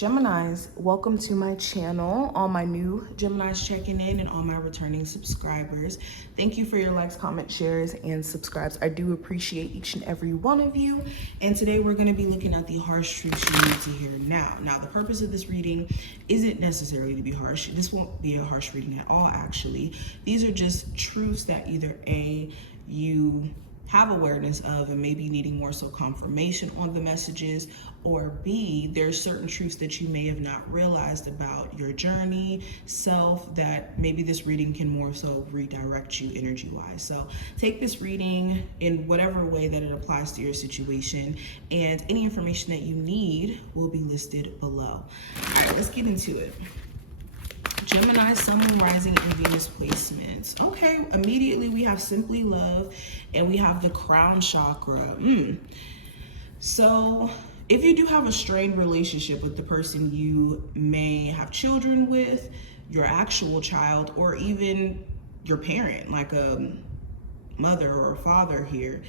Geminis, welcome to my channel. All my new Geminis checking in and all my returning subscribers. Thank you for your likes, comments, shares, and subscribes. I do appreciate each and every one of you. And today we're going to be looking at the harsh truths you need to hear now. Now, the purpose of this reading isn't necessarily to be harsh. This won't be a harsh reading at all, actually. These are just truths that either A, you have awareness of and maybe needing more so confirmation on the messages, or B, there's certain truths that you may have not realized about your journey, self, that maybe this reading can more so redirect you energy-wise. So take this reading in whatever way that it applies to your situation, and any information that you need will be listed below. All right, let's get into it. Gemini, Sun, Moon, Rising, and Venus placements. Okay, immediately we have Simply Love, and we have the Crown Chakra. So if you do have a strained relationship with the person you may have children with, your actual child, or even your parent, like a mother or a father here,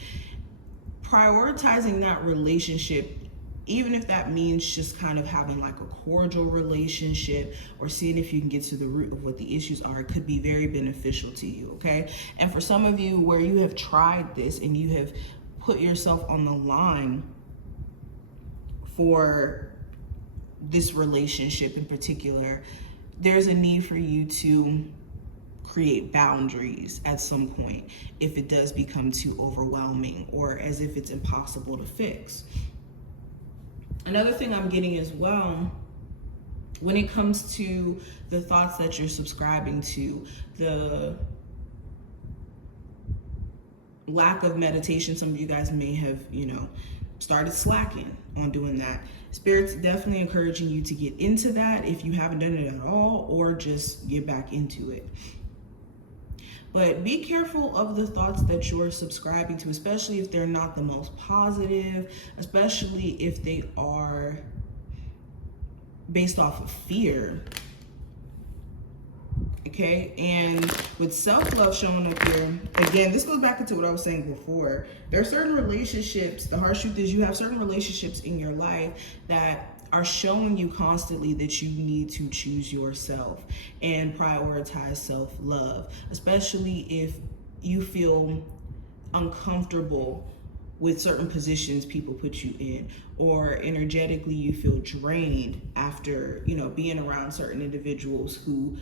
prioritizing that relationship, even if that means just kind of having like a cordial relationship or seeing if you can get to the root of what the issues are, it could be very beneficial to you, okay? And for some of you where you have tried this and you have put yourself on the line for this relationship in particular, there's a need for you to create boundaries at some point if it does become too overwhelming or as if it's impossible to fix. Another thing I'm getting as well, when it comes to the thoughts that you're subscribing to, the lack of meditation, some of you guys may have, started slacking on doing that. Spirit's definitely encouraging you to get into that if you haven't done it at all, or just get back into it. But be careful of the thoughts that you're subscribing to, especially if they're not the most positive, especially if they are based off of fear. Okay, and with self-love showing up here, again, this goes back into what I was saying before. There are certain relationships, the harsh truth is you have certain relationships in your life that are showing you constantly that you need to choose yourself and prioritize self-love, especially if you feel uncomfortable with certain positions people put you in, or energetically you feel drained after, being around certain individuals who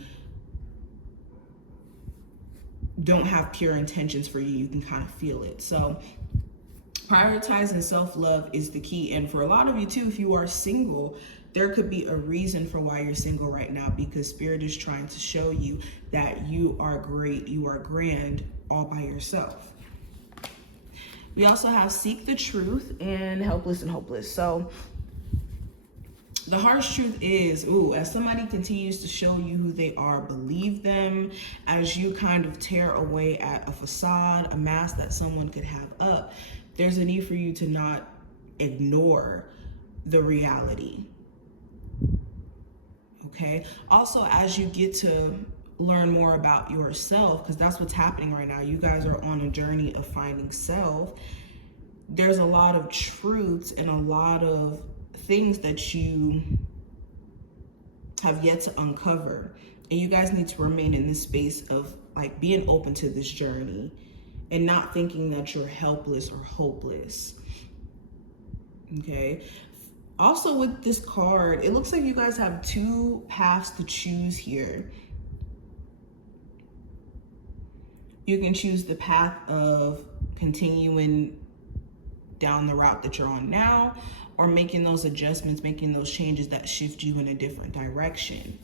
don't have pure intentions for you. You can kind of feel it. So prioritizing self-love is the key. And for a lot of you too, if you are single, there could be a reason for why you're single right now, because Spirit is trying to show you that you are great, you are grand all by yourself. We also have Seek the Truth and Helpless and Hopeless. So the harsh truth is, as somebody continues to show you who they are, believe them. As you kind of tear away at a facade, a mask that someone could have up, there's a need for you to not ignore the reality. Okay? Also, as you get to learn more about yourself, because that's what's happening right now. You guys are on a journey of finding self. There's a lot of truths and a lot of things that you have yet to uncover. And you guys need to remain in this space of like being open to this journey and not thinking that you're helpless or hopeless. Okay. Also with this card, it looks like you guys have two paths to choose here. You can choose the path of continuing down the route that you're on now, or making those adjustments, making those changes that shift you in a different direction.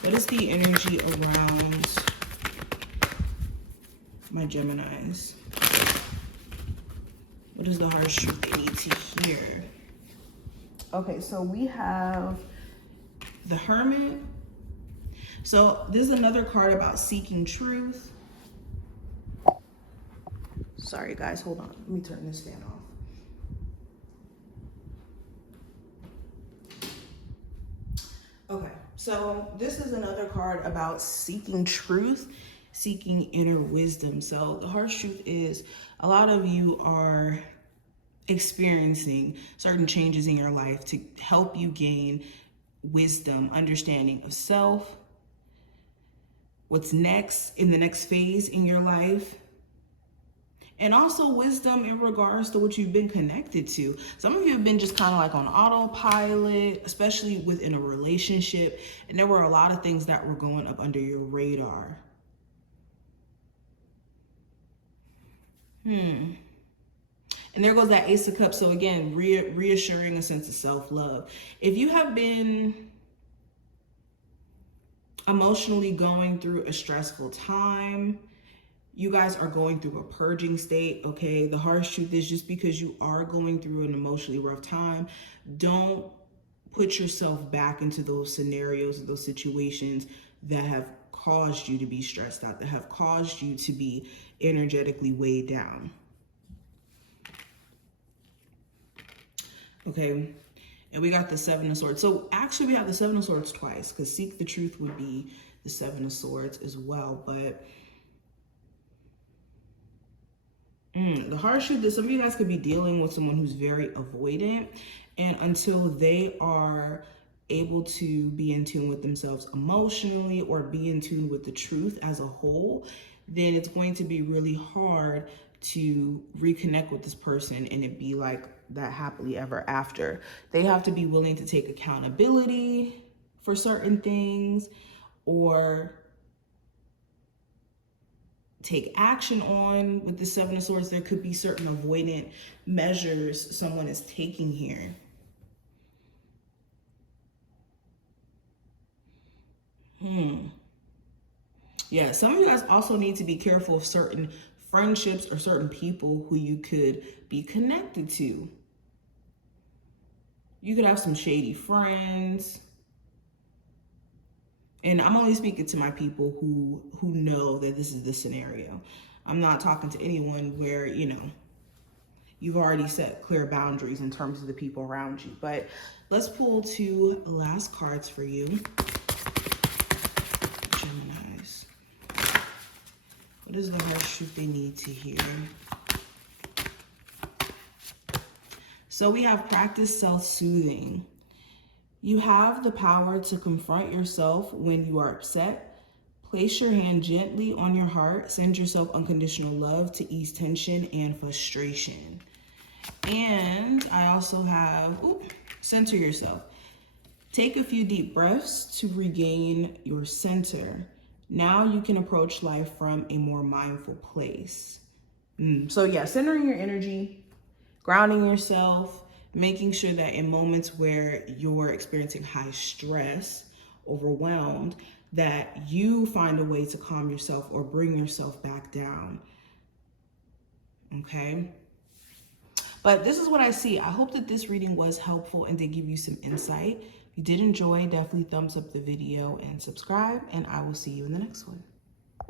What is the energy around my Geminis? What is the harsh truth they need to hear? Okay, so we have the Hermit. So this is another card about seeking truth. Sorry guys, hold on. Let me turn this fan off. Okay, so this is another card about seeking truth, seeking inner wisdom. So the harsh truth is a lot of you are experiencing certain changes in your life to help you gain wisdom, understanding of self, what's next in the next phase in your life, and also wisdom in regards to what you've been connected to. Some of you have been just kind of like on autopilot, especially within a relationship, and there were a lot of things that were going up under your radar. And there goes that Ace of Cups. So again, reassuring a sense of self-love. If you have been emotionally going through a stressful time, you guys are going through a purging state, okay? The harsh truth is, just because you are going through an emotionally rough time, don't put yourself back into those scenarios, those situations that have caused you to be stressed out, that have caused you to be energetically weighed down. Okay, and we got the Seven of Swords. So actually we have the Seven of Swords twice, because Seek the Truth would be the Seven of Swords as well. But the harsh truth is, some of you guys could be dealing with someone who's very avoidant, and until they are able to be in tune with themselves emotionally or be in tune with the truth as a whole, then it's going to be really hard to reconnect with this person and it be like that happily ever after. They have to be willing to take accountability for certain things, or take action on. With the Seven of Swords, there could be certain avoidant measures someone is taking here. Yeah, some of you guys also need to be careful of certain friendships or certain people who you could be connected to. You could have some shady friends. And I'm only speaking to my people who know that this is the scenario. I'm not talking to anyone where, you know, you've already set clear boundaries in terms of the people around you. But let's pull two last cards for you. Geminis. What is the harsh truth they need to hear? So we have practice self-soothing. You have the power to confront yourself when you are upset. Place your hand gently on your heart. Send yourself unconditional love to ease tension and frustration. And I also have, center yourself. Take a few deep breaths to regain your center. Now you can approach life from a more mindful place. So yeah, centering your energy, grounding yourself, making sure that in moments where you're experiencing high stress, overwhelmed, that you find a way to calm yourself or bring yourself back down. Okay? But this is what I see. I hope that this reading was helpful and did give you some insight. If you did enjoy, definitely thumbs up the video and subscribe, and I will see you in the next one.